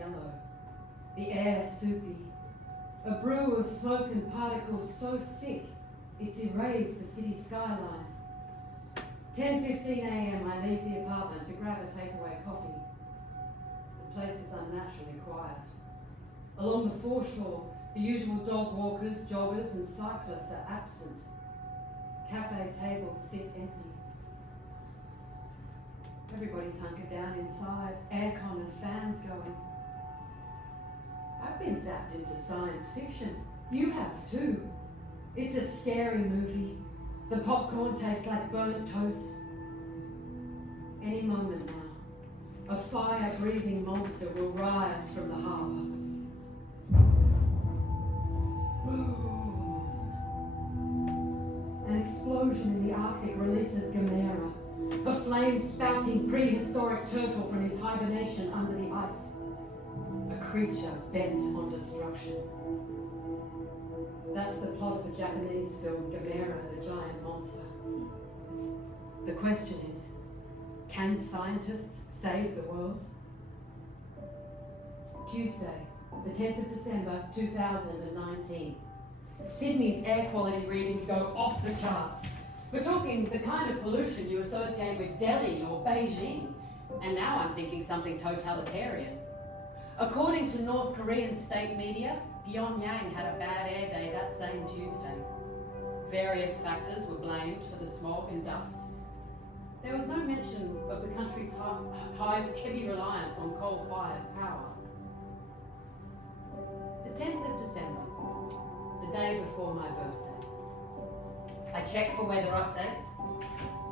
yellow, the air soupy, a brew of smoke and particles so thick it's erased the city skyline. 10:15 a.m. I leave the apartment to grab a takeaway coffee. The place is unnaturally quiet. Along the foreshore, the usual dog walkers, joggers and cyclists are absent. Cafe tables sit empty. Everybody's hunkered down inside, aircon and fans going. I've been zapped into science fiction. You have too. It's a scary movie. The popcorn tastes like burnt toast. Any moment now, a fire-breathing monster will rise from the harbour. Boom! An explosion in the Arctic releases Gamera, a flame-spouting prehistoric turtle from his hibernation under the ice. A creature bent on destruction. That's the plot of a Japanese film, Gamera, the Giant Monster. The question is, can scientists save the world? Tuesday, the 10th of December, 2019. Sydney's air quality readings go off the charts. We're talking the kind of pollution you associate with Delhi or Beijing. And now I'm thinking something totalitarian. According to North Korean state media, Pyongyang had a bad air day that same Tuesday. Various factors were blamed for the smog and dust. There was no mention of the country's heavy reliance on coal-fired power. The 10th of December, the day before my birthday. I check for weather updates.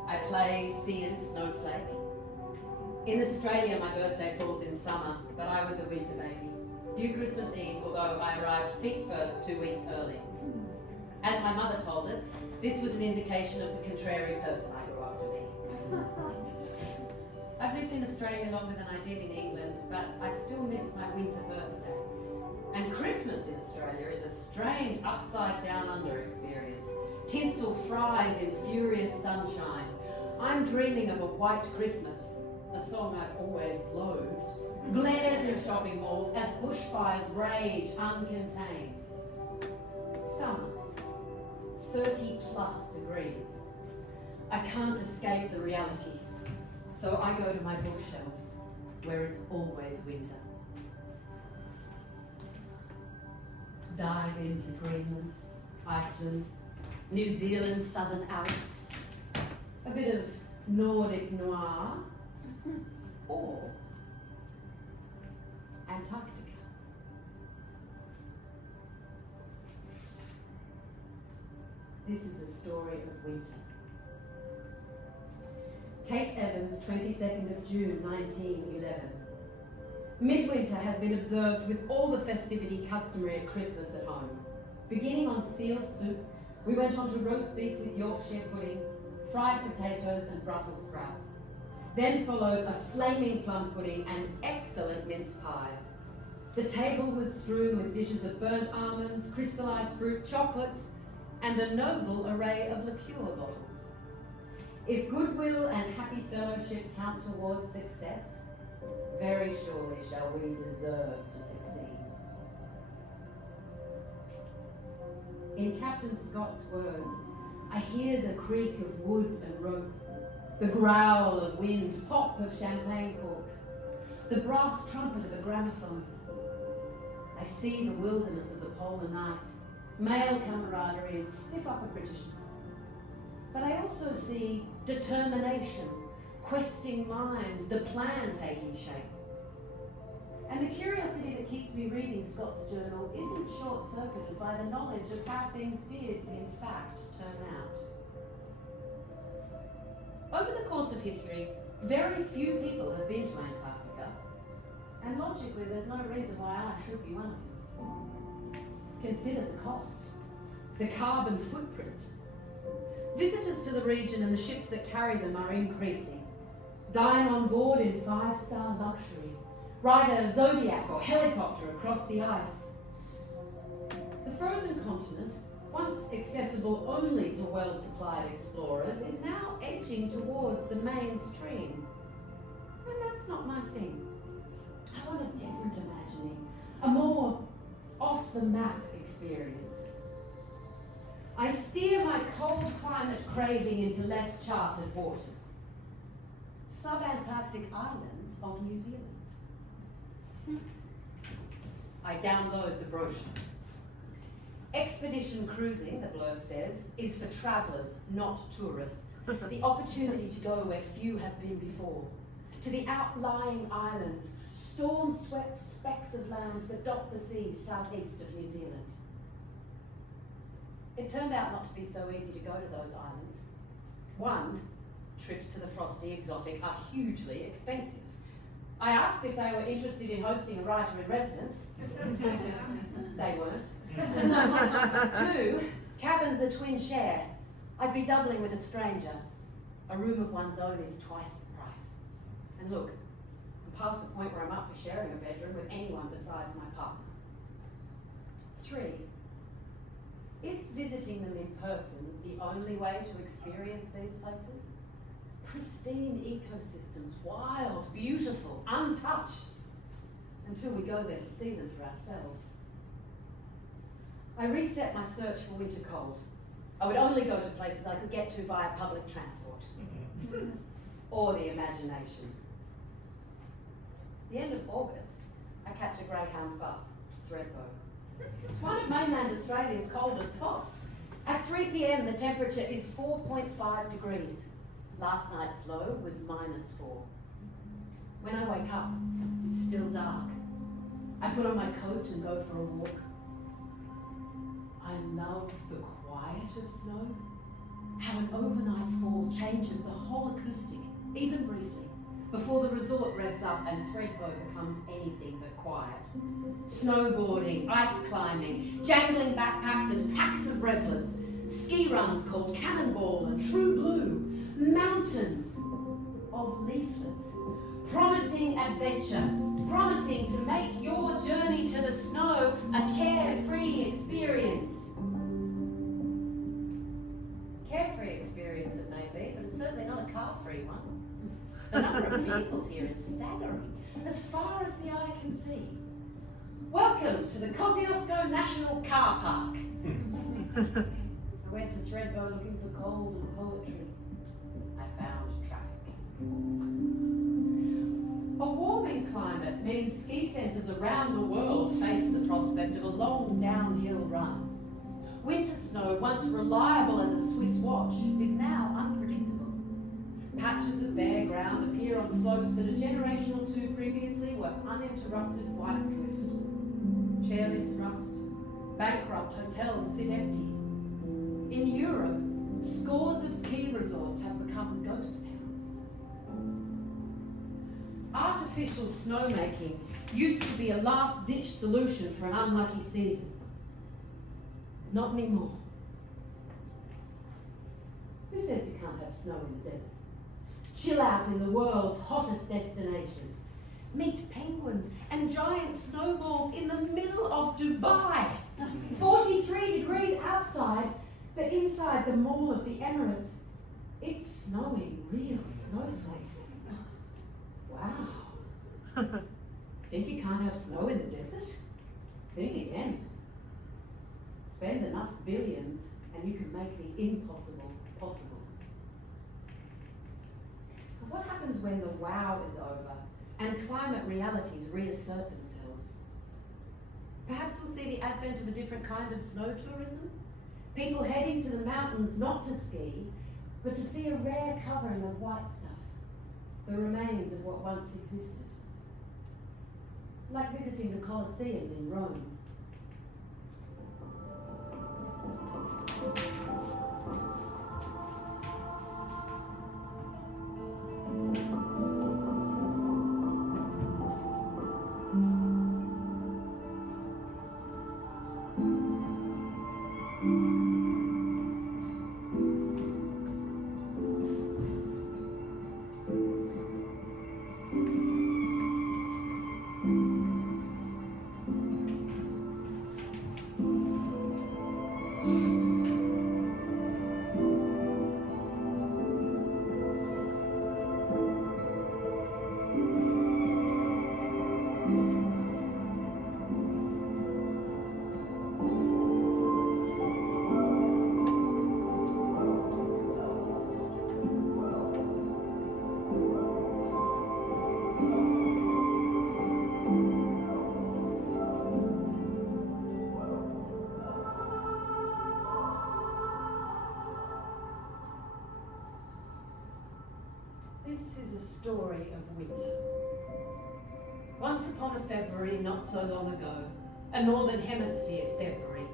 I play Sears Snowflake. In Australia, my birthday falls in summer, but I was a winter baby. Due Christmas Eve, although I arrived feet first 2 weeks early. As my mother told it, this was an indication of the contrary person I grew up to be. I've lived in Australia longer than I did in England, but I still miss my winter birthday. And Christmas in Australia is a strange upside down under experience. Tinsel fries in furious sunshine. I'm dreaming of a white Christmas, a song I've always loathed, glares in shopping malls as bushfires rage uncontained. Summer, 30 plus degrees. I can't escape the reality, so I go to my bookshelves, where it's always winter. Dive into Greenland, Iceland, New Zealand's Southern Alps, a bit of Nordic noir, or Antarctica. This is a story of winter. Kate Evans, 22nd of June, 1911. Midwinter has been observed with all the festivity customary at Christmas at home. Beginning on seal soup, we went on to roast beef with Yorkshire pudding, fried potatoes and Brussels sprouts. Then followed a flaming plum pudding and excellent mince pies. The table was strewn with dishes of burnt almonds, crystallized fruit, chocolates, and a noble array of liqueur bottles. If goodwill and happy fellowship count towards success, very surely shall we deserve to succeed. In Captain Scott's words, I hear the creak of wood and rope, the growl of wind, pop of champagne corks, the brass trumpet of a gramophone. I see the wilderness of the polar night, male camaraderie and stiff upper Britishness. But I also see determination, questing minds, the plan taking shape. And the curiosity that keeps me reading Scott's journal isn't short-circuited by the knowledge of how things did, in fact, turn out. Over the course of history, very few people have been to Antarctica, and logically there's no reason why I should be one of them. Consider the cost, the carbon footprint. Visitors to the region and the ships that carry them are increasing. Dine on board in 5-star luxury. Ride a Zodiac or helicopter across the ice. The frozen continent, once accessible only to well-supplied explorers, is now edging towards the mainstream. And that's not my thing. I on a different imagining, a more off-the-map experience. I steer my cold climate craving into less charted waters. Subantarctic islands of New Zealand. I download the brochure. Expedition cruising, the blurb says, is for travellers, not tourists. The opportunity to go where few have been before. To the outlying islands, storm-swept specks of land that dot the seas southeast of New Zealand. It turned out not to be so easy to go to those islands. One, trips to the frosty exotic are hugely expensive. I asked if they were interested in hosting a writer-in-residence. They weren't. Two, cabins are twin share. I'd be doubling with a stranger. A room of one's own is twice the price. And look, I'm past the point where I'm up for sharing a bedroom with anyone besides my partner. Three, is visiting them in person the only way to experience these places? Pristine ecosystems, wild, beautiful, untouched, until we go there to see them for ourselves. I reset my search for winter cold. I would only go to places I could get to via public transport. Or the imagination. The end of August, I catch a Greyhound bus to Thredbo. It's one of mainland Australia's coldest spots. At 3 p.m, the temperature is 4.5 degrees. Last night's low was -4. When I wake up, it's still dark. I put on my coat and go for a walk. I love the quiet of snow. How an overnight fall changes the whole acoustic, even briefly, before the resort revs up and Thredbo becomes anything but quiet. Snowboarding, ice climbing, jangling backpacks and packs of revellers, ski runs called Cannonball and True Blue, mountains of leaflets, promising adventure, promising to make your journey to the snow a carefree experience. Carefree experience it may be, but it's certainly not a car-free one. The number of vehicles here is staggering, as far as the eye can see. Welcome to the Kosciuszko National Car Park. I went to Thredbo looking for cold and poetry. I found traffic. A warming climate means ski centres around the world face the prospect of a long downhill run. Winter snow, once reliable as a Swiss watch, is now unpredictable. Patches of bare ground appear on slopes that a generation or two previously were uninterrupted white drift. Chairlifts rust, bankrupt hotels sit empty. In Europe, scores of ski resorts have become ghost towns. Artificial snowmaking used to be a last-ditch solution for an unlucky season. Not anymore. Who says you can't have snow in the desert? Chill out in the world's hottest destination. Meet penguins and giant snowballs in the middle of Dubai. 43 degrees outside, but inside the Mall of the Emirates, it's snowing real snowflakes. Wow. Think you can't have snow in the desert? Think again. Spend enough billions and you can make the impossible possible. But what happens when the wow is over and climate realities reassert themselves? Perhaps we'll see the advent of a different kind of snow tourism? People heading to the mountains not to ski, but to see a rare covering of white stuff, the remains of what once existed. Like visiting the Colosseum in Rome. story of winter. Once upon a February not so long ago, a Northern Hemisphere February,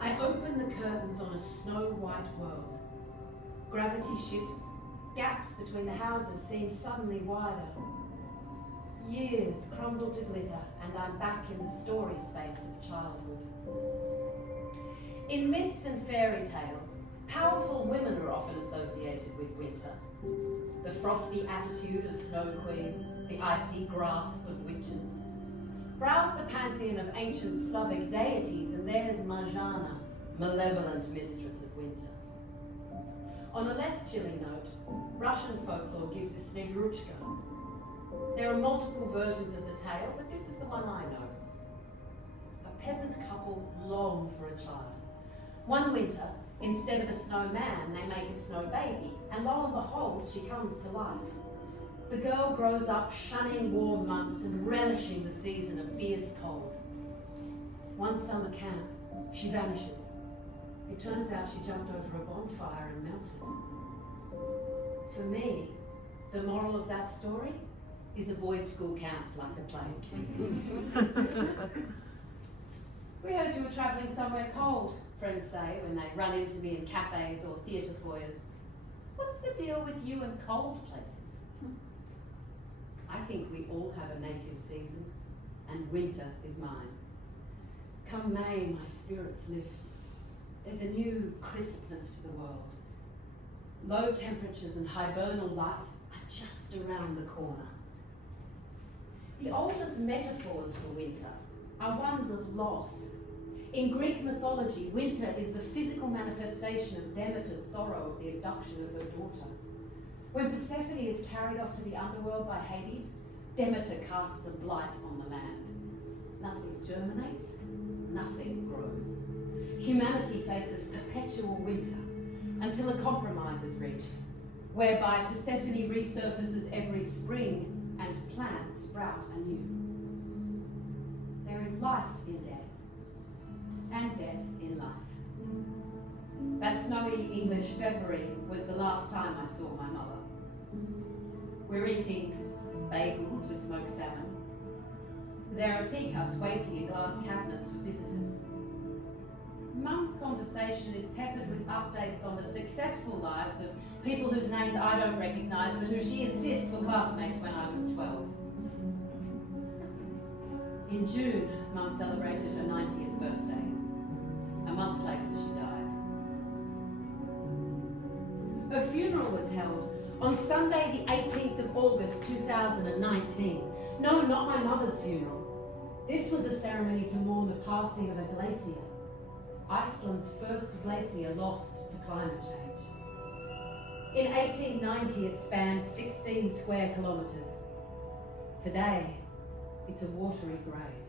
I opened the curtains on a snow-white world. Gravity shifts, gaps between the houses seem suddenly wider. Years crumble to glitter, and I'm back in the story space of childhood. In myths and fairy tales, powerful women are often associated with winter. The frosty attitude of snow queens, the icy grasp of witches. Browse the pantheon of ancient Slavic deities, and there's Marjana, malevolent mistress of winter. On a less chilly note, Russian folklore gives us Sneguruchka. There are multiple versions of the tale, but this is the one I know. A peasant couple long for a child. One winter, instead of a snowman, they make a snow baby, and lo and behold, she comes to life. The girl grows up shunning warm months and relishing the season of fierce cold. One summer camp, she vanishes. It turns out she jumped over a bonfire and melted. For me, the moral of that story is avoid school camps like the plague. We heard you were travelling somewhere cold, friends say when they run into me in cafes or theatre foyers. What's the deal with you and cold places? I think we all have a native season, and winter is mine. Come May, my spirits lift. There's a new crispness to the world. Low temperatures and hibernal light are just around the corner. The oldest metaphors for winter are ones of loss. In Greek mythology, winter is the physical manifestation of Demeter's sorrow at the abduction of her daughter. When Persephone is carried off to the underworld by Hades, Demeter casts a blight on the land. Nothing germinates, nothing grows. Humanity faces perpetual winter until a compromise is reached, whereby Persephone resurfaces every spring and plants sprout anew. There is life in death, and death in life. That snowy English February was the last time I saw my mother. We're eating bagels with smoked salmon. There are teacups waiting in glass cabinets for visitors. Mum's conversation is peppered with updates on the successful lives of people whose names I don't recognise, but who she insists were classmates when I was 12. In June, Mum celebrated her 90th birthday. A month later, she died. Her funeral was held on Sunday, the 18th of August, 2019. No, not my mother's funeral. This was a ceremony to mourn the passing of a glacier. Iceland's first glacier lost to climate change. In 1890, it spanned 16 square kilometres. Today, it's a watery grave.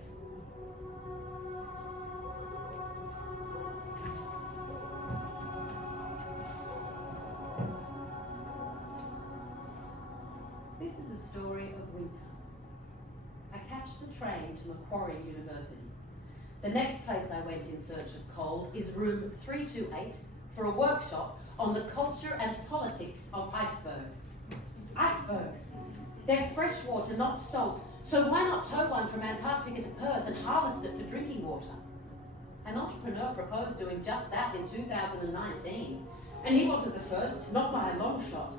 This is a story of winter. I catch the train to Macquarie University. The next place I went in search of cold is room 328 for a workshop on the culture and politics of icebergs. Icebergs. They're freshwater, not salt, so why not tow one from Antarctica to Perth and harvest it for drinking water? An entrepreneur proposed doing just that in 2019, and he wasn't the first, not by a long shot.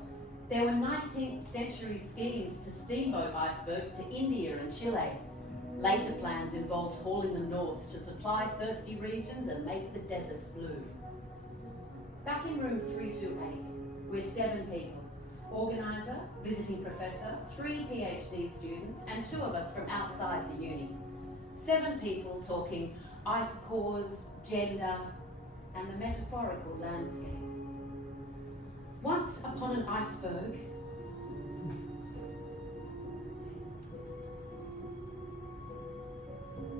There were 19th century schemes to steamboat icebergs to India and Chile. Later plans involved hauling them north to supply thirsty regions and make the desert blue. Back in room 328, we're 7 people. Organiser, visiting professor, 3 PhD students, and 2 of us from outside the uni. 7 people talking ice cores, gender, and the metaphorical landscape. Once upon an iceberg,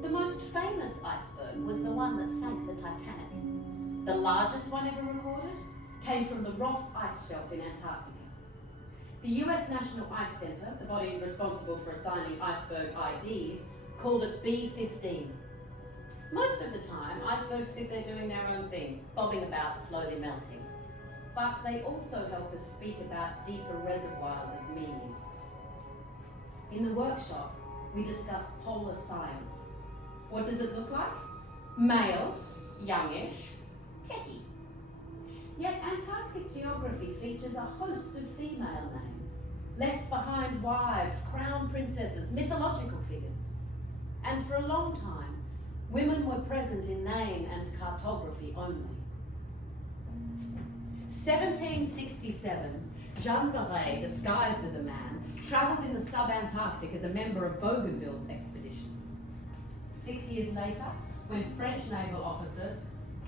the most famous iceberg was the one that sank the Titanic. The largest one ever recorded came from the Ross Ice Shelf in Antarctica. The US National Ice Centre, the body responsible for assigning iceberg IDs, called it B15. Most of the time, icebergs sit there doing their own thing, bobbing about, slowly melting. But they also help us speak about deeper reservoirs of meaning. In the workshop, we discuss polar science. What does it look like? Male, youngish, techie. Yet Antarctic geography features a host of female names, left behind wives, crown princesses, mythological figures. And for a long time, women were present in name and cartography only. 1767, Jean Barret, disguised as a man, travelled in the sub-Antarctic as a member of Bougainville's expedition. 6 years later, when French naval officer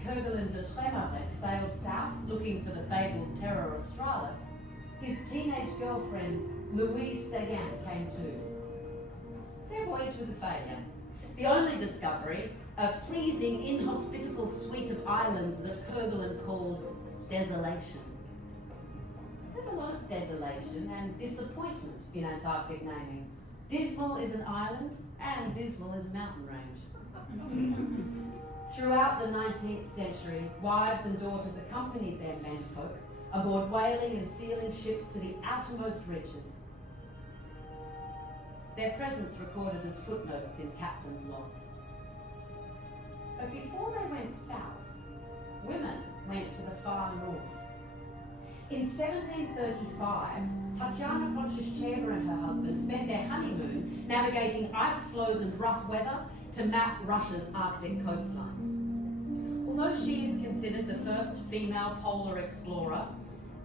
Kaitlyn de Tremarec sailed south looking for the fabled Terra Australis, his teenage girlfriend Louise Phegan came too. Their voyage was a failure. The only discovery, a freezing, inhospitable suite of islands that Kaitlyn called desolation. There's a lot of desolation and disappointment in Antarctic naming. Dismal is an island, and dismal is a mountain range. Throughout the 19th century, wives and daughters accompanied their menfolk aboard whaling and sealing ships to the outermost reaches. Their presence recorded as footnotes in captains' logs. But before they went south, women went to the far north. In 1735, Tatiana Konchishcheva and her husband spent their honeymoon navigating ice floes and rough weather to map Russia's Arctic coastline. Although she is considered the first female polar explorer,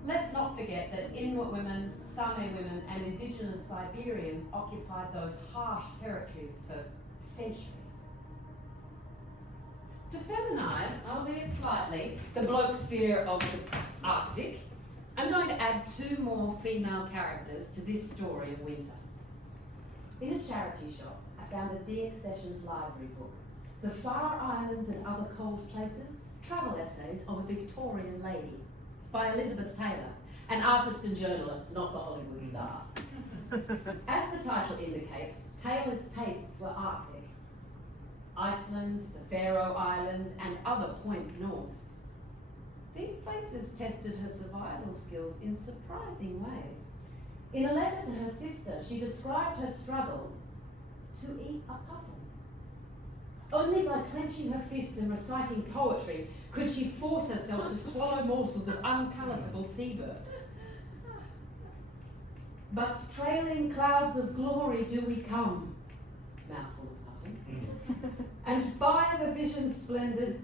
let's not forget that Inuit women, Sami women, and indigenous Siberians occupied those harsh territories for centuries. To feminize, albeit slightly, the blogosphere of the Arctic, I'm going to add 2 more female characters to this story of winter. In a charity shop, I found a Dear Sessions library book, The Far Islands and Other Cold Places, Travel Essays of a Victorian Lady, by Elizabeth Taylor, an artist and journalist, not the Hollywood star. As the title indicates, Taylor's tastes were Arctic. Iceland, the Faroe Islands, and other points north. These places tested her survival skills in surprising ways. In a letter to her sister, she described her struggle to eat a puffin. Only by clenching her fists and reciting poetry could she force herself to swallow morsels of unpalatable seabird. But trailing clouds of glory do we come, mouthful of puffin, and by the vision splendid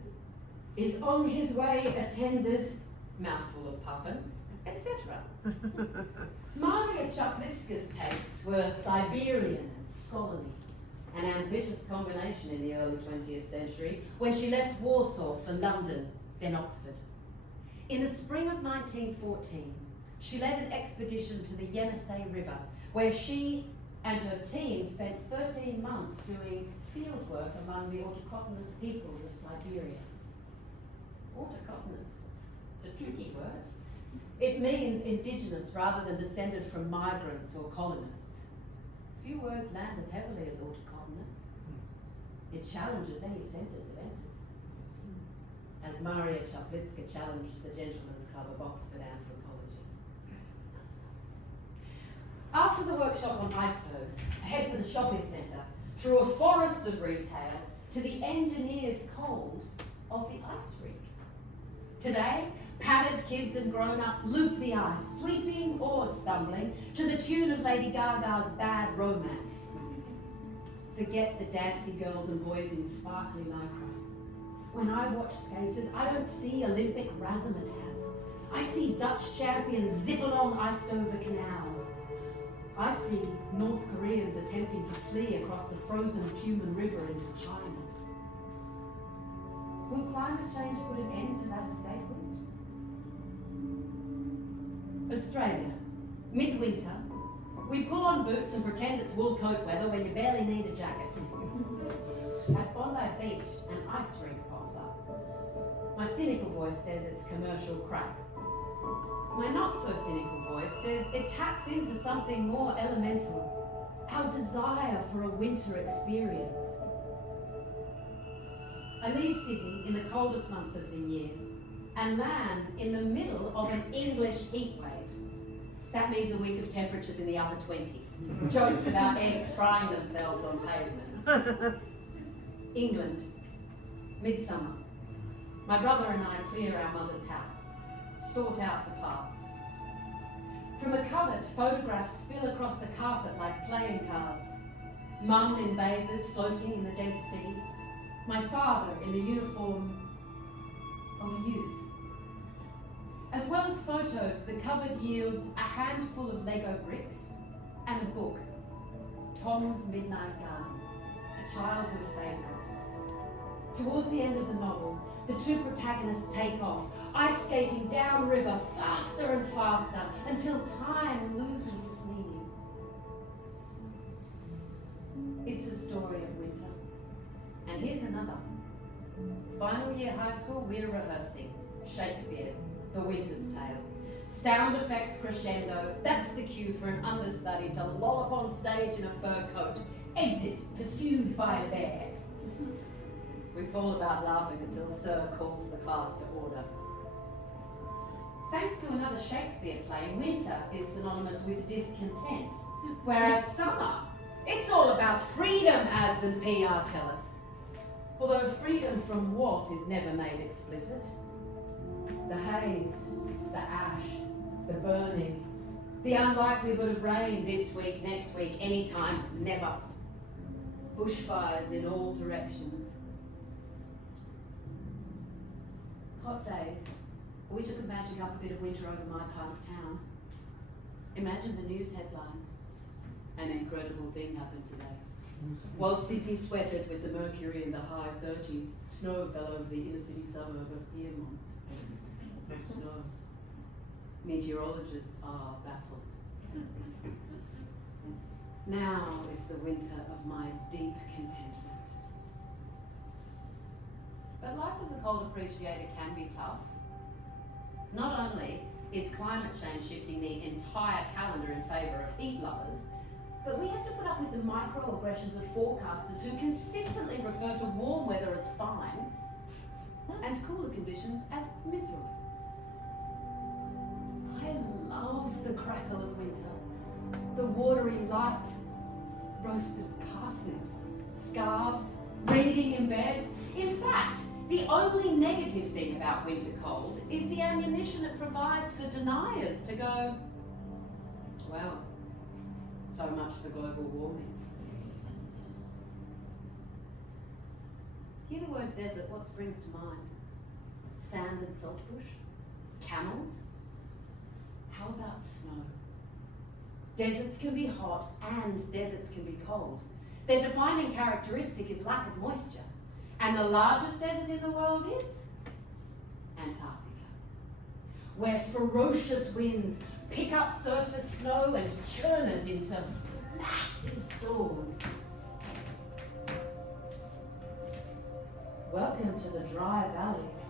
is on his way attended, mouthful of puffin, etc. Maria Chaplitska's tastes were Siberian and scholarly, an ambitious combination in the early 20th century when she left Warsaw for London, then Oxford. In the spring of 1914, she led an expedition to the Yenisei River, where she and her team spent 13 months doing fieldwork among the autochthonous peoples of Siberia. Autochthonous, it's a tricky word. It means indigenous rather than descended from migrants or colonists. Few words land as heavily as autochthonous. It challenges any sentence it enters. As Maria Chaplitska challenged the Gentlemen's Club of Oxford Anthropology. After the workshop on icebergs, I head for the shopping centre, through a forest of retail, to the engineered cold of the ice rink. Today, padded kids and grown-ups loop the ice, sweeping or stumbling, to the tune of Lady Gaga's Bad Romance. Forget the dancy girls and boys in sparkly lycra. When I watch skaters, I don't see Olympic razzmatazz. I see Dutch champions zip along iced over canals. I see North Koreans attempting to flee across the frozen Tumen River into China. Will climate change put an end to that escape route? Australia, midwinter. We pull on boots and pretend it's wool coat weather when you barely need a jacket. At Bondi Beach, an ice rink pops up. My cynical voice says it's commercial crap. My not-so-cynical voice says it taps into something more elemental, our desire for a winter experience. I leave Sydney in the coldest month of the year and land in the middle of an English heatwave. That means a week of temperatures in the upper 20s. Jokes about eggs frying themselves on pavements. England, midsummer. My brother and I clear our mother's house, sort out the past. From a cupboard, photographs spill across the carpet like playing cards. Mum in bathers floating in the Dead Sea. My father in the uniform of youth. As well as photos, the cupboard yields a handful of Lego bricks and a book, Tom's Midnight Garden, a childhood favourite. Towards the end of the novel, the two protagonists take off, ice skating downriver faster and faster until time loses its meaning. It's a story of winter. And here's another. Final year high school, we're rehearsing Shakespeare, The Winter's Tale. Sound effects crescendo, that's the cue for an understudy to lollop on stage in a fur coat. Exit, pursued by a bear. We fall about laughing until Sir calls the class to order. Thanks to another Shakespeare play, winter is synonymous with discontent, whereas summer, it's all about freedom, ads and PR tell us. Although freedom from what is never made explicit. The haze, the ash, the burning, the unlikelihood of rain this week, next week, anytime, never. Bushfires in all directions. Hot days. I wish I could magic up a bit of winter over my part of town. Imagine the news headlines. An incredible thing happened today. While Sydney sweated with the mercury in the high 30s, snow fell over the inner city suburb of Phegan. Snow. Meteorologists are baffled. Now is the winter of my deep contentment. But life as a cold appreciator can be tough. Not only is climate change shifting the entire calendar in favour of heat lovers, but we have to put up with the microaggressions of forecasters who consistently refer to warm weather as fine and cooler conditions as miserable. I love the crackle of winter, the watery light, roasted parsnips, scarves, reading in bed. In fact, the only negative thing about winter cold is the ammunition it provides for deniers to go, well, so much for global warming. Hear the word desert, what springs to mind? Sand and saltbush? Camels? How about snow? Deserts can be hot and deserts can be cold. Their defining characteristic is lack of moisture. And the largest desert in the world is Antarctica, where ferocious winds pick up surface snow and churn it into massive storms. Welcome to the dry valleys,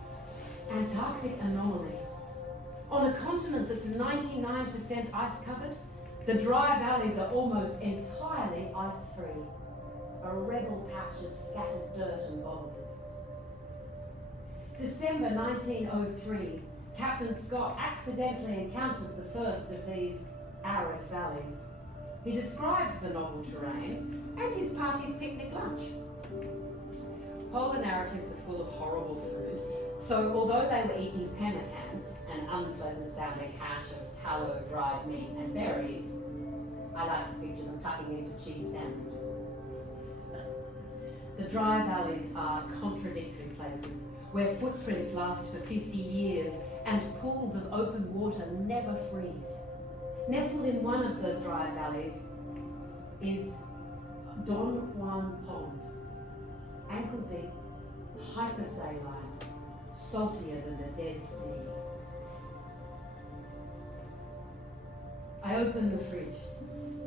Antarctic anomaly. On a continent that's 99% ice covered, the dry valleys are almost entirely ice-free. A rebel patch of scattered dirt and boulders. December 1903, Captain Scott accidentally encounters the first of these arid valleys. He described the novel terrain and his party's picnic lunch. Polar narratives are full of horrible food, so although they were eating pemmican, an unpleasant sounding hash of tallow, dried meat and berries, I like to picture them tucking into cheese sandwiches. The dry valleys are contradictory places where footprints last for 50 years and pools of open water never freeze. Nestled in one of the dry valleys is Don Juan Pond, ankle deep, hypersaline, saltier than the Dead Sea. I open the fridge,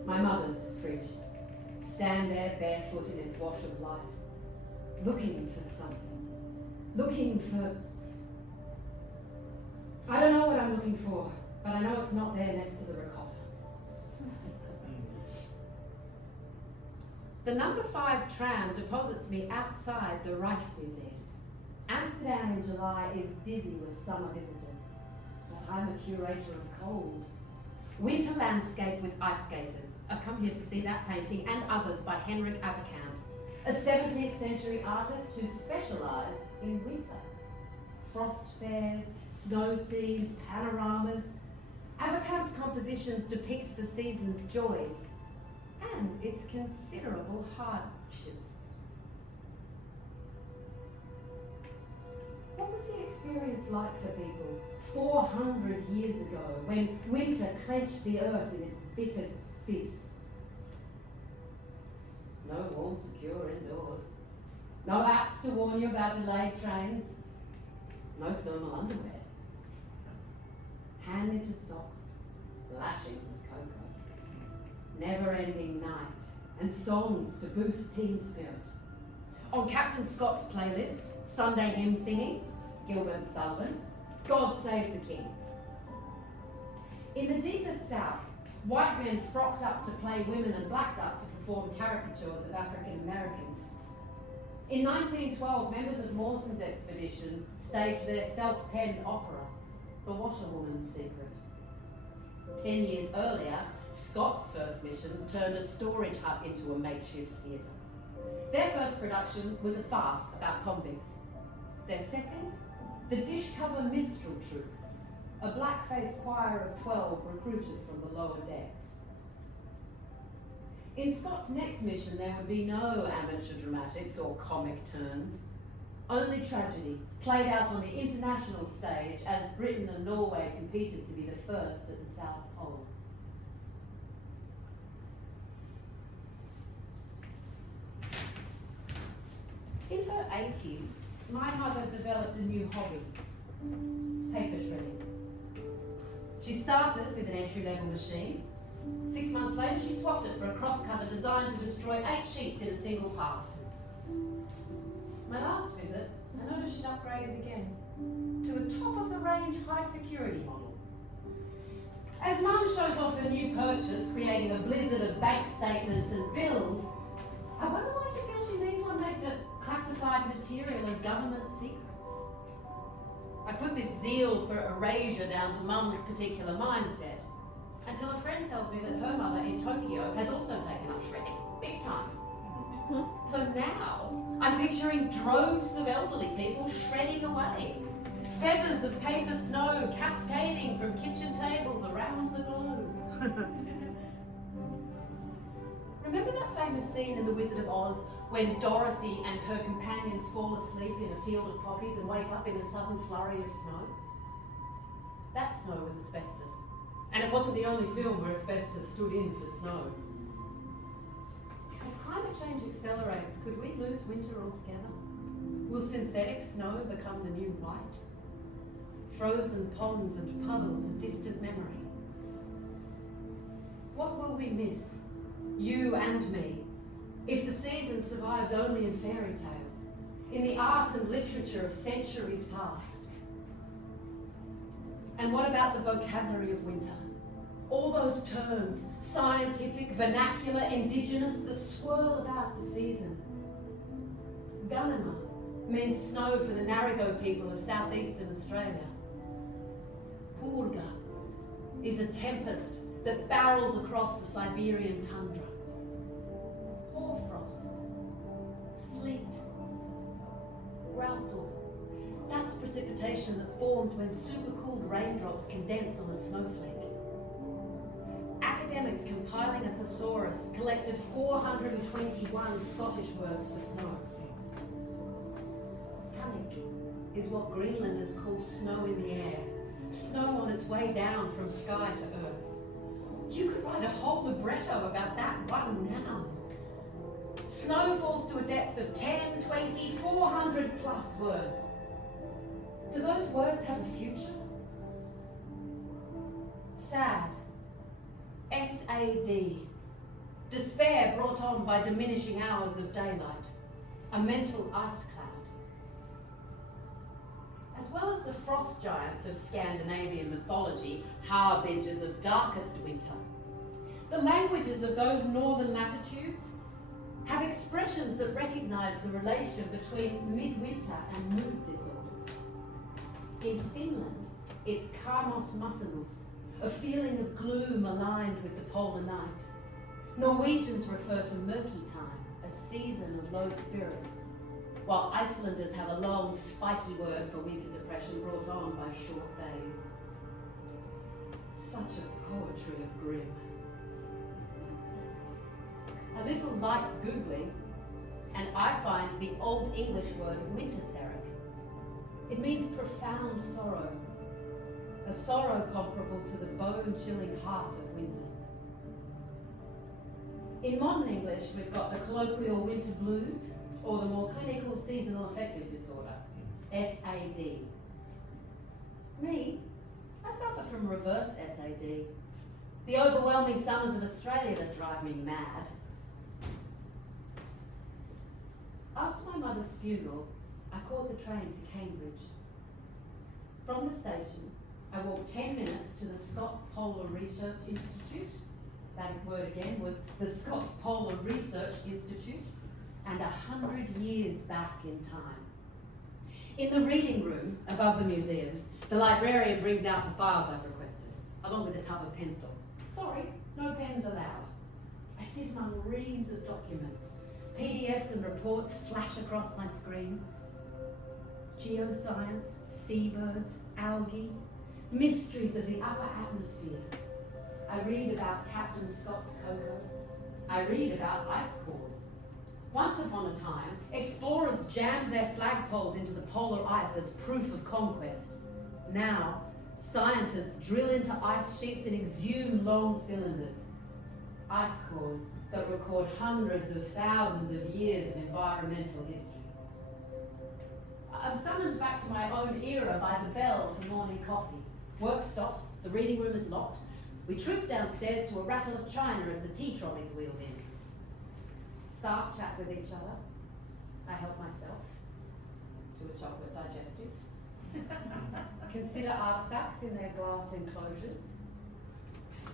my mother's fridge, stand there barefoot in its wash of light, looking for something, looking for... I don't know what I'm looking for, but I know it's not there next to the ricotta. The number 5 tram deposits me outside the Rijksmuseum. Amsterdam in July is dizzy with summer visitors, but I'm a curator of cold. Winter Landscape with Ice Skaters. I've come here to see that painting and others by Henrik Avacamp, a 17th century artist who specialised in winter. Frost fairs, snow scenes, panoramas. Avakamp's compositions depict the season's joys and its considerable hardships. What was the experience like for people 400 years ago when winter clenched the earth in its bitter fist? No warm, secure indoors. No apps to warn you about delayed trains. No thermal underwear. Hand-knitted socks, lashings of cocoa. Never-ending night and songs to boost teen spirit. On Captain Scott's playlist, Sunday hymn singing, Gilbert and Sullivan, God Save the King. In the deepest south, white men frocked up to play women and blacked up to perform caricatures of African Americans. In 1912, members of Mawson's expedition staged their self-penned opera, The Washerwoman's Secret. 10 years earlier, Scott's first mission turned a storage hut into a makeshift theatre. Their first production was a farce about convicts. Their second, the dish-cover minstrel troupe, a black-faced choir of 12 recruited from the lower decks. In Scott's next mission, there would be no amateur dramatics or comic turns, only tragedy, played out on the international stage as Britain and Norway competed to be the first at the South Pole. In her 80s, my mother developed a new hobby, paper shredding. She started with an entry-level machine. 6 months later, she swapped it for a cross-cutter designed to destroy 8 sheets in a single pass. My last visit, I noticed she'd upgraded again to a top-of-the-range high-security model. As Mum shows off her new purchase, creating a blizzard of bank statements and bills, I wonder why she feels she needs one made for classified material and government secrets. I put this zeal for erasure down to Mum's particular mindset, until a friend tells me that her mother in Tokyo has also taken up shredding, big time. So now, I'm picturing droves of elderly people shredding away. Feathers of paper snow cascading from kitchen tables around the globe. Remember that famous scene in The Wizard of Oz when Dorothy and her companions fall asleep in a field of poppies and wake up in a sudden flurry of snow? That snow was asbestos. And it wasn't the only film where asbestos stood in for snow. As climate change accelerates, could we lose winter altogether? Will synthetic snow become the new white? Frozen ponds and puddles a distant memory? What will we miss, you and me, if the season survives only in fairy tales, in the art and literature of centuries past? And what about the vocabulary of winter? All those terms, scientific, vernacular, indigenous, that swirl about the season. Gunima means snow for the Narigo people of southeastern Australia. Purga is a tempest that barrels across the Siberian tundra. Hoarfrost, sleet, grauple. That's precipitation that forms when supercooled raindrops condense on a snowflake. Academics compiling a thesaurus collected 421 Scottish words for snow. Panic is what Greenlanders call snow in the air, snow on its way down from sky to earth. You could write a whole libretto about that one noun. Snow falls to a depth of 10, 20, 400 plus words. Do those words have a future? Sad. S-A-D. Despair brought on by diminishing hours of daylight. A mental ice cloud. As well as the frost giants of Scandinavian mythology, harbingers of darkest winter, the languages of those northern latitudes have expressions that recognise the relation between midwinter and mood disorders. In Finland, it's karmos masenus, a feeling of gloom aligned with the polar night. Norwegians refer to murky time, a season of low spirits, while Icelanders have a long, spiky word for winter depression brought on by short days. Such a poetry of grim. A little light Googling, and I find the Old English word winterserek. It means profound sorrow, a sorrow comparable to the bone-chilling heart of winter. In modern English, we've got the colloquial winter blues, or the more clinical seasonal affective disorder, SAD. Me, I suffer from reverse SAD. The overwhelming summers of Australia that drive me mad. After my mother's funeral, I caught the train to Cambridge. From the station, I walked 10 minutes to the Scott Polar Research Institute. That word again was the Scott Polar Research Institute, and 100 years back in time. In the reading room above the museum, the librarian brings out the files I've requested, along with a tub of pencils. Sorry, no pens allowed. I sit among reams of documents. PDFs and reports flash across my screen. Geoscience, seabirds, algae, mysteries of the upper atmosphere. I read about Captain Scott's cocoa. I read about ice cores. Once upon a time, explorers jammed their flagpoles into the polar ice as proof of conquest. Now, scientists drill into ice sheets and exhume long cylinders. Ice cores that record hundreds of thousands of years of environmental history. I'm summoned back to my own era by the bell for morning coffee. Work stops, the reading room is locked. We troop downstairs to a rattle of china as the tea trolleys wheel in. Staff chat with each other. I help myself to a chocolate digestive. Consider artifacts in their glass enclosures.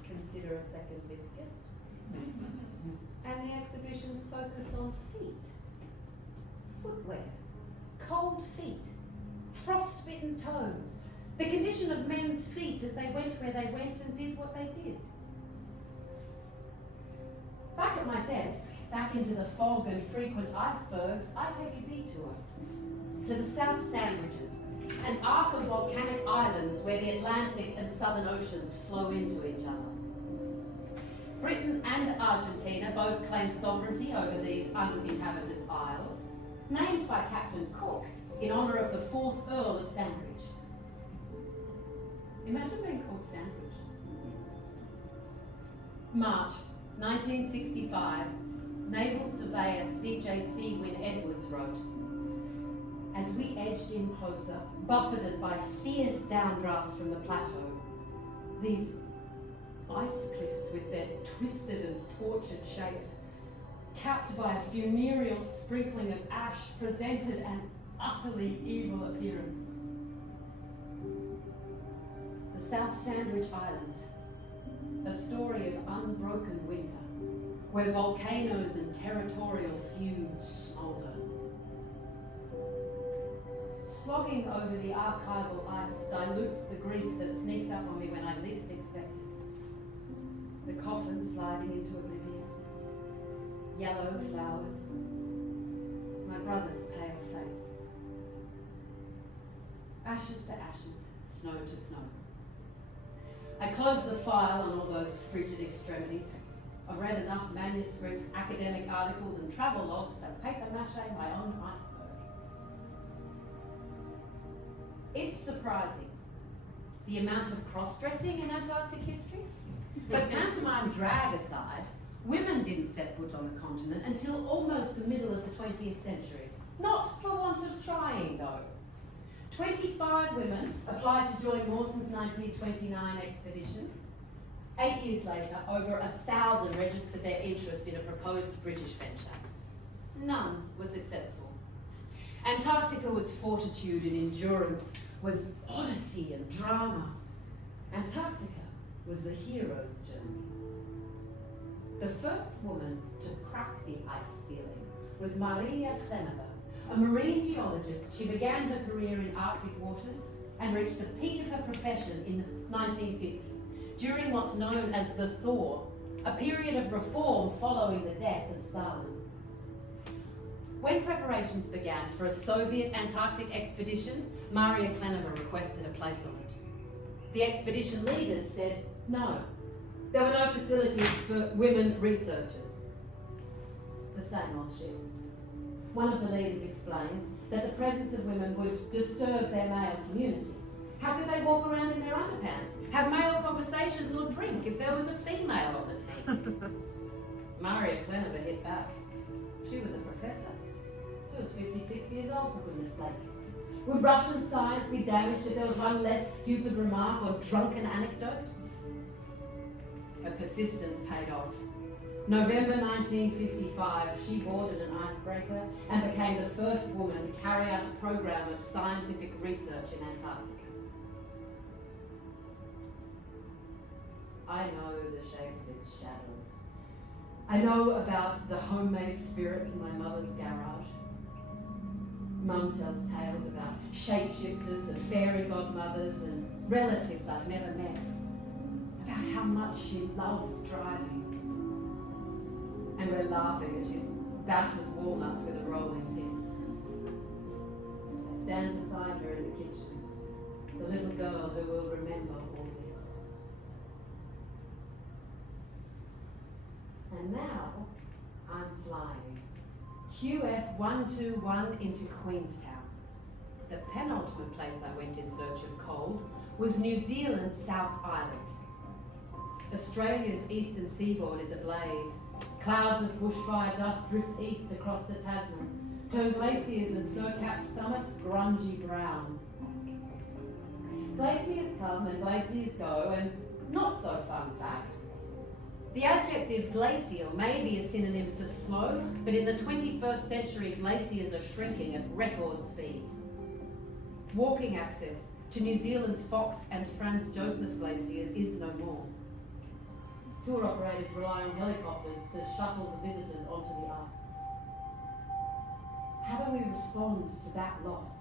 Consider a second biscuit. And the exhibitions focus on feet, footwear, cold feet, frostbitten toes, the condition of men's feet as they went where they went and did what they did. Back at my desk, back into the fog and frequent icebergs, I take a detour to the South Sandwiches, an arc of volcanic islands where the Atlantic and Southern Oceans flow into each other. Britain and Argentina both claim sovereignty over these uninhabited isles, named by Captain Cook in honour of the 4th Earl of Sandwich. Imagine being called Sandwich. March 1965, Naval Surveyor C.J. Seawin Edwards wrote, "As we edged in closer, buffeted by fierce downdrafts from the plateau, these ice cliffs with their twisted and tortured shapes, capped by a funereal sprinkling of ash, presented an utterly evil appearance. The South Sandwich Islands, a story of unbroken winter, where volcanoes and territorial feuds smoulder. Slogging over the archival ice dilutes the grief that sneaks up on me when I least expect it. The coffin sliding into oblivion, yellow flowers, my brother's pale face. Ashes to ashes, snow to snow. I close the file on all those frigid extremities. I've read enough manuscripts, academic articles and travel logs to paper mache my own iceberg. It's surprising, the amount of cross-dressing in Antarctic history. But pantomime drag aside, women didn't set foot on the continent until almost the middle of the 20th century. Not for want of trying, though. 25 women applied to join Mawson's 1929 expedition. 8 years later, over 1,000 registered their interest in a proposed British venture. None were successful. Antarctica was fortitude and endurance, was odyssey and drama. Antarctica was the hero's journey. The first woman to crack the ice ceiling was Maria Klenova, a marine geologist. She began her career in Arctic waters and reached the peak of her profession in the 1950s. during what's known as the Thaw, a period of reform following the death of Stalin. When preparations began for a Soviet Antarctic expedition, Maria Klenova requested a place on it. The expedition leaders said no. There were no facilities for women researchers. The same old shit. One of the leaders explained that the presence of women would disturb their male community. How could they walk around in their underpants, have male conversations or drink if there was a female on the team? Maria Klenova hit back. She was a professor. She was 56 years old, for goodness sake. Would Russian science be damaged if there was one less stupid remark or drunken anecdote? Her persistence paid off. November 1955, she boarded an icebreaker and became the first woman to carry out a program of scientific research in Antarctica. I know the shape of its shadows. I know about the homemade spirits in my mother's garage. Mum tells tales about shapeshifters and fairy godmothers and relatives I've never met. About how much she loves driving. And we're laughing as she bashes walnuts with a rolling pin. I stand beside her in the kitchen, the little girl who will remember all this. And now, I'm flying. QF 121 into Queenstown. The penultimate place I went in search of cold was New Zealand's South Island. Australia's eastern seaboard is ablaze. Clouds of bushfire dust drift east across the Tasman, turn glaciers and snow-capped summits grungy brown. Glaciers come and glaciers go, and not so fun fact. The adjective glacial may be a synonym for slow, but in the 21st century, glaciers are shrinking at record speed. Walking access to New Zealand's Fox and Franz Josef glaciers is no more. Tour operators rely on helicopters to shuttle the visitors onto the ice. How do we respond to that loss?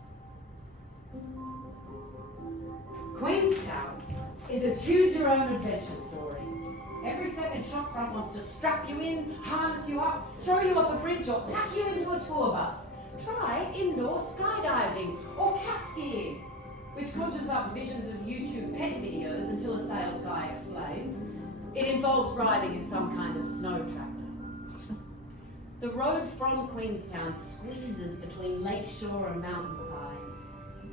Queenstown is a choose-your-own-adventure story. Every second shopfront wants to strap you in, harness you up, throw you off a bridge or pack you into a tour bus. Try indoor skydiving or cat skiing, which conjures up visions of YouTube pet videos until a sales guy explains. It involves riding in some kind of snow tractor. The road from Queenstown squeezes between lakeshore and mountainside.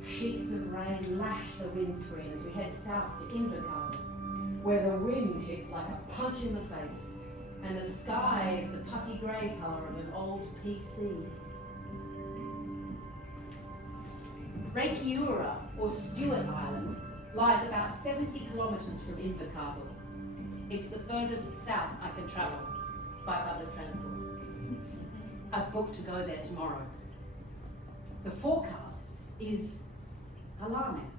Sheets of rain lash the windscreen as we head south to Invercargill, where the wind hits like a punch in the face, and the sky is the putty grey colour of an old PC. Rekiura, or Stewart Island, lies about 70 kilometres from Invercargill. It's the furthest south I can travel by public transport. I've booked to go there tomorrow. The forecast is alarming.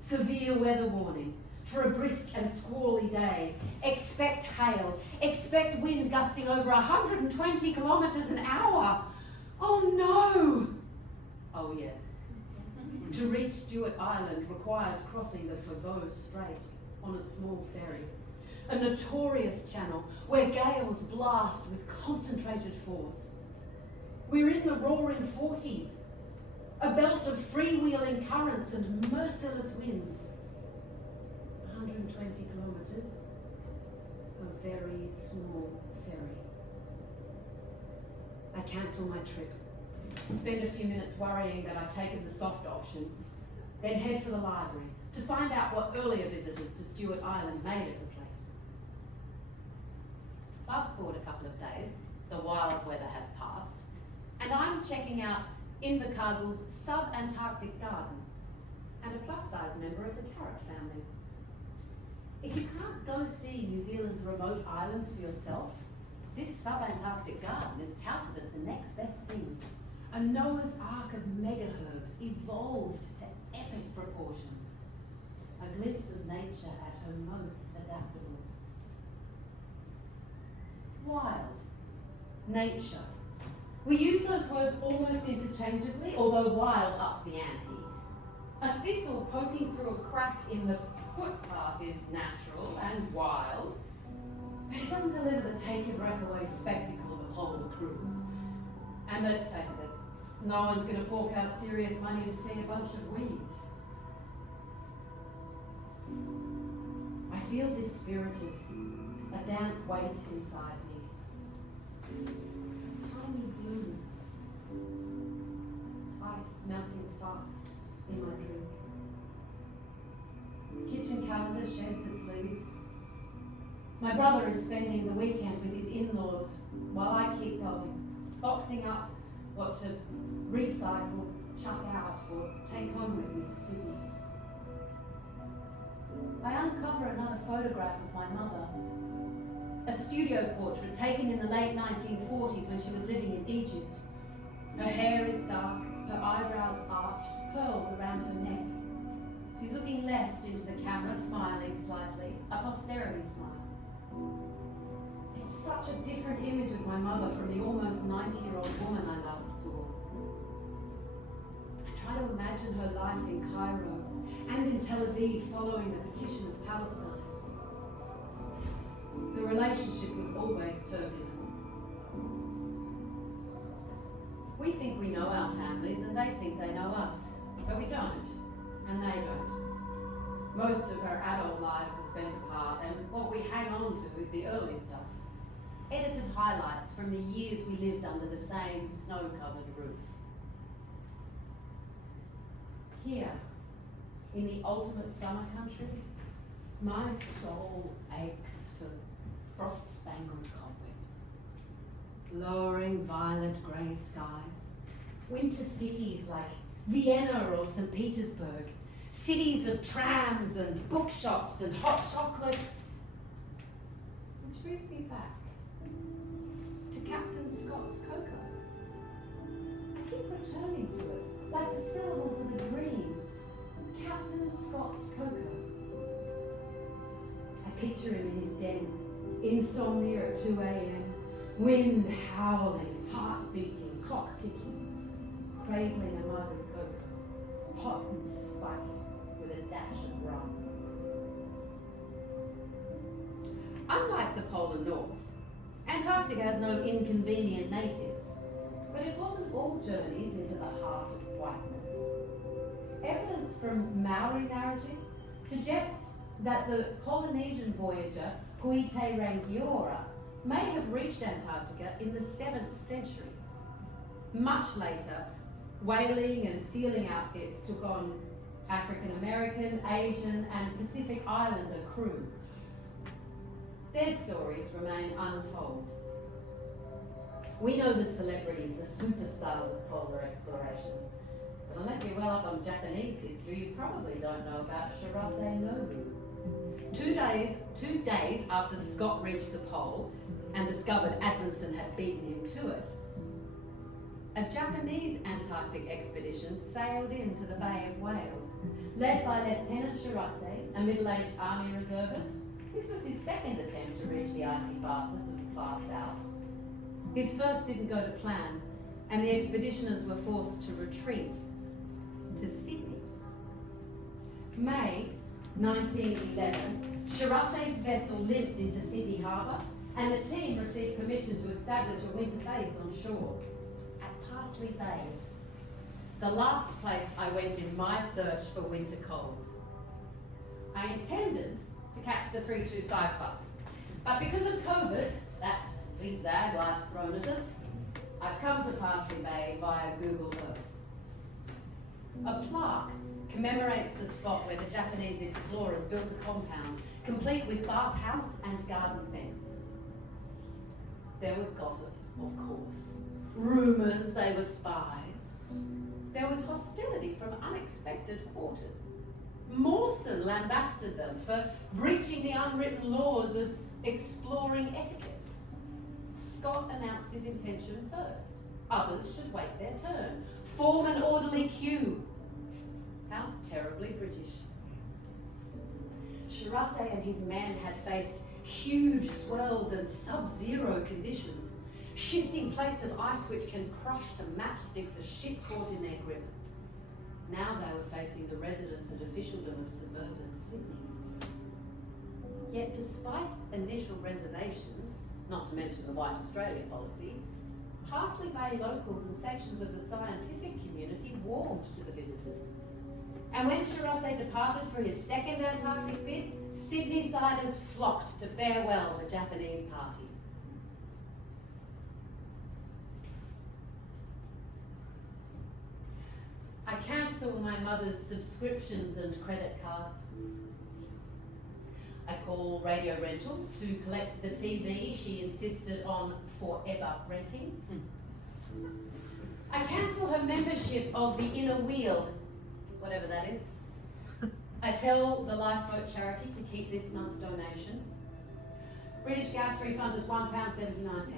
Severe weather warning for a brisk and squally day. Expect hail. Expect wind gusting over 120 kilometres an hour. Oh no! Oh yes. To reach Stewart Island requires crossing the Foveaux Strait on a small ferry. A notorious channel where gales blast with concentrated force. We're in the roaring 40s, a belt of freewheeling currents and merciless winds. 120 kilometres, a very small ferry. I cancel my trip, spend a few minutes worrying that I've taken the soft option, then head for the library to find out what earlier visitors to Stewart Island made of the place. Fast forward a couple of days, the wild weather has passed, and I'm checking out Invercargill's sub-Antarctic garden and a plus-size member of the carrot family. If you can't go see New Zealand's remote islands for yourself, this sub-Antarctic garden is touted as the next best thing. A Noah's Ark of mega-herbs evolved to epic proportions. A glimpse of nature at her most adaptable. Wild. Nature. We use those words almost interchangeably, although wild ups the ante. A A thistle poking through a crack in the footpath is natural and wild, but it doesn't deliver the take-your-breath-away spectacle of a polar cruise. And let's face it, no one's going to fork out serious money to see a bunch of weeds. I feel dispirited, a damp weight inside me. Tiny blooms. Ice melting fast in my drink. The kitchen calendar sheds its leaves. My brother is spending the weekend with his in-laws while I keep going, boxing up what to recycle, chuck out, or take home with me to Sydney. I uncover another photograph of my mother. A studio portrait taken in the late 1940s when she was living in Egypt. Her hair is dark, her eyebrows arched, pearls around her neck. She's looking left into the camera, smiling slightly, a posterity smile. It's such a different image of my mother from the almost 90-year-old woman I last saw. I try to imagine her life in Cairo and in Tel Aviv following the partition of Palestine. The relationship was always turbulent. We think we know our families and they think they know us, but we don't, and they don't. Most of our adult lives are spent apart, and what we hang on to is the early stuff. Edited highlights from the years we lived under the same snow-covered roof. Here, in the ultimate summer country, my soul aches for frost-spangled cobwebs. Lowering violet grey skies. Winter cities like Vienna or St. Petersburg. Cities of trams and bookshops and hot chocolate. Which brings me back to Captain Scott's cocoa. I keep returning to it, like the syllables of a dream. Captain Scott's cocoa. I picture him in his den, insomnia at 2 a.m, wind howling, heart beating, clock ticking, cradling a mug of cocoa, hot and spiked with a dash of rum. Unlike the polar north, Antarctica has no inconvenient natives, but it wasn't all journeys into the heart of whiteness. Evidence from Maori narratives suggests that the Polynesian voyager Puite Rangiora may have reached Antarctica in the 7th century. Much later, whaling and sealing outfits took on African American, Asian, and Pacific Islander crew. Their stories remain untold. We know the celebrities, the superstars of polar exploration. But unless you're well up on Japanese history, you probably don't know about Shirase Nobu. 2 days after Scott reached the pole and discovered Edmondson had beaten him to it, a Japanese Antarctic expedition sailed into the Bay of Whales, led by Lieutenant Shirase, a middle-aged army reservist. This was his second attempt to reach the icy fastness of the far south. His first didn't go to plan, and the expeditioners were forced to retreat to Sydney. May 1911, Shirase's vessel limped into Sydney Harbour, and the team received permission to establish a winter base on shore at Parsley Bay, the last place I went in my search for winter cold. I intended to catch the 325 bus, but because of COVID, that zigzag life's thrown at us, I've come to Parsley Bay via Google Earth. A plaque commemorates the spot where the Japanese explorers built a compound, complete with bathhouse and garden fence. There was gossip, of course. Rumours they were spies. There was hostility from unexpected quarters. Mawson lambasted them for breaching the unwritten laws of exploring etiquette. Scott announced his intention first. Others should wait their turn. Form an orderly queue. How terribly British. Shirase and his men had faced huge swells and sub-zero conditions, shifting plates of ice which can crush to matchsticks a ship caught in their grip. Now they were facing the residents officialdom of suburban Sydney. Yet despite initial reservations, not to mention the White Australia policy, Parsley Bay locals and sections of the scientific community warmed to the visitors. And when Shirase departed for his second Antarctic bid, Sydney-siders flocked to farewell the Japanese party. I cancel my mother's subscriptions and credit cards. I call Radio Rentals to collect the TV she insisted on forever renting. I cancel her membership of the Inner Wheel, whatever that is. I tell the lifeboat charity to keep this month's donation. British Gas refunds us £1.79.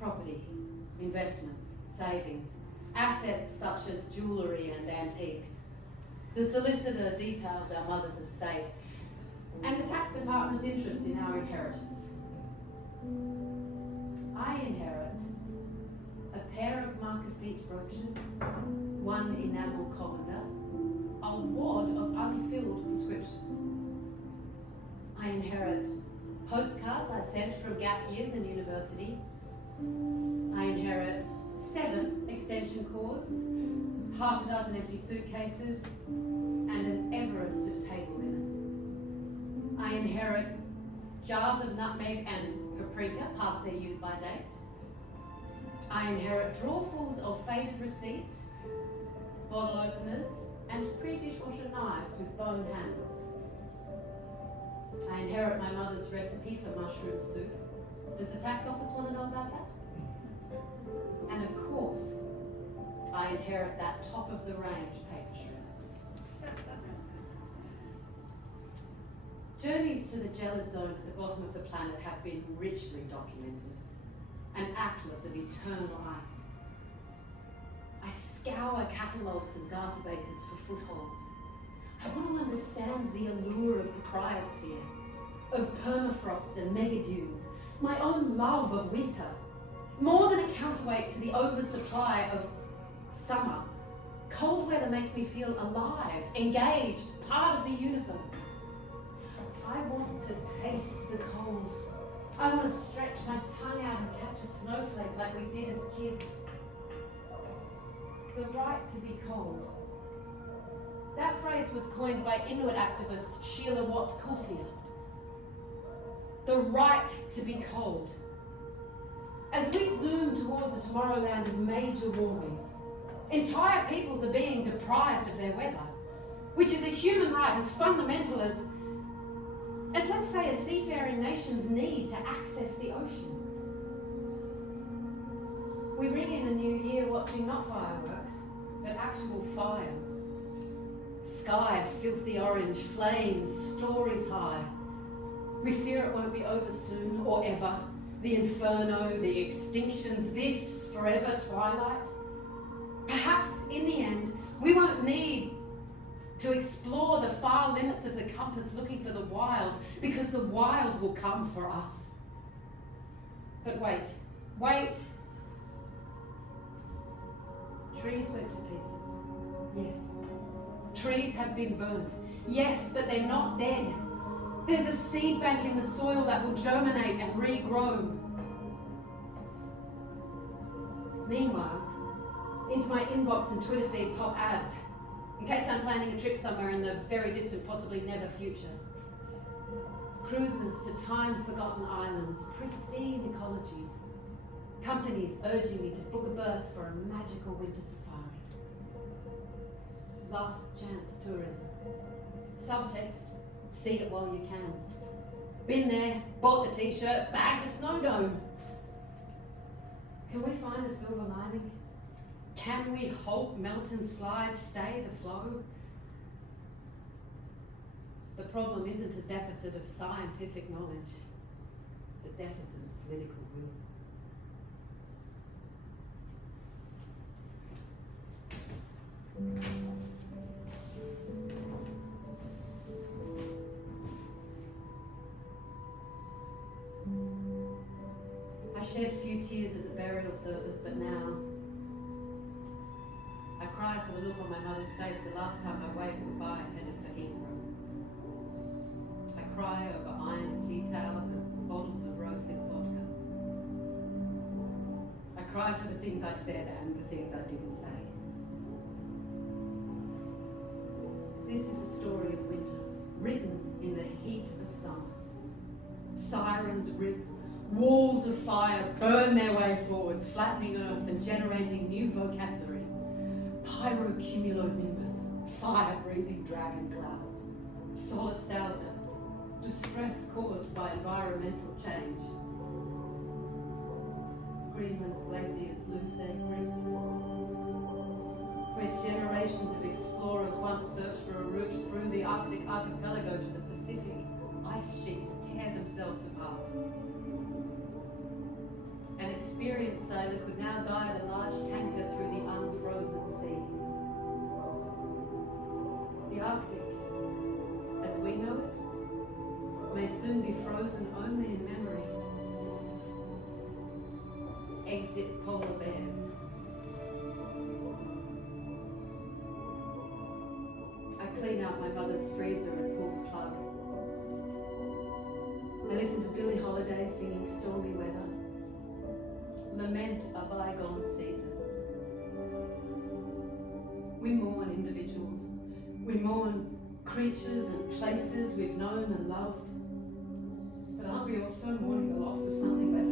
Property, investments, savings, assets such as jewellery and antiques. The solicitor details our mother's estate and the tax department's interest in our inheritance. I inherit a pair of marquisite brooches, one enamel colander, a wad of unfilled prescriptions. I inherit postcards I sent from gap years and university. I inherit 7 extension cords, half a dozen empty suitcases, and an Everest of table linen. I inherit jars of nutmeg and paprika past their use-by dates. I inherit drawerfuls of faded receipts, bottle openers, and pre-dishwasher knives with bone handles. I inherit my mother's recipe for mushroom soup. Does the tax office want to know about that? And of course, I inherit that top-of-the-range paper shredder. Journeys to the gelid zone at the bottom of the planet have been richly documented. An atlas of eternal ice. I scour catalogues and databases for footholds. I want to understand the allure of the cryosphere, of permafrost and megadunes, my own love of winter, more than a counterweight to the oversupply of summer. Cold weather makes me feel alive, engaged, part of the universe. I want to taste the cold. I want to stretch my tongue out and catch a snowflake like we did as kids. The right to be cold. That phrase was coined by Inuit activist Sheila Watt Coultier. The right to be cold. As we zoom towards a Tomorrowland of major warming, entire peoples are being deprived of their weather, which is a human right as fundamental as let's say, a seafaring nation's need to access the ocean. We ring in a new year watching not fireworks, but actual fires. Sky filthy orange, flames, stories high. We fear it won't be over soon or ever. The inferno, the extinctions, this forever twilight. Perhaps in the end, we won't need to explore the far limits of the compass looking for the wild, because the wild will come for us. But wait. Trees went to pieces. Yes. Trees have been burnt. Yes, but they're not dead. There's a seed bank in the soil that will germinate and regrow. Meanwhile, into my inbox and Twitter feed pop ads, in case I'm planning a trip somewhere in the very distant, possibly never future. Cruises to time-forgotten islands, pristine ecologies. Companies urging me to book a berth for a magical winter safari. Last chance tourism. Subtext, see it while you can. Been there, bought the t-shirt, bagged a snow dome. Can we find a silver lining? Can we hope mountain slides stay the flow? The problem isn't a deficit of scientific knowledge. It's a deficit of political will. I shed few tears at the burial service, but now I cry cry for the look on my mother's face the last time I waved goodbye and headed for Heathrow. I cry over iron tea towels and bottles of rose-hip vodka. I cry for the things I said and the things I didn't say. This is a story of winter, written in the heat of summer. Sirens rip, walls of fire burn their way forwards, flattening earth and generating new vocabulary. Pyrocumulonimbus, fire-breathing dragon clouds. Solastalgia, distress caused by environmental change. Greenland's glaciers lose their grip. Where generations of explorers once searched for a route through the Arctic archipelago to the Pacific, ice sheets tear themselves apart. An experienced sailor could now guide a large tanker through the unfrozen sea. The Arctic, as we know it, may soon be frozen only in memory. Exit polar bears. I clean out my mother's freezer and pull the plug. I listen to Billie Holiday singing Stormy Weather. Lament a bygone season. We mourn individuals. We mourn creatures and places we've known and loved. But aren't we also mourning the loss of something less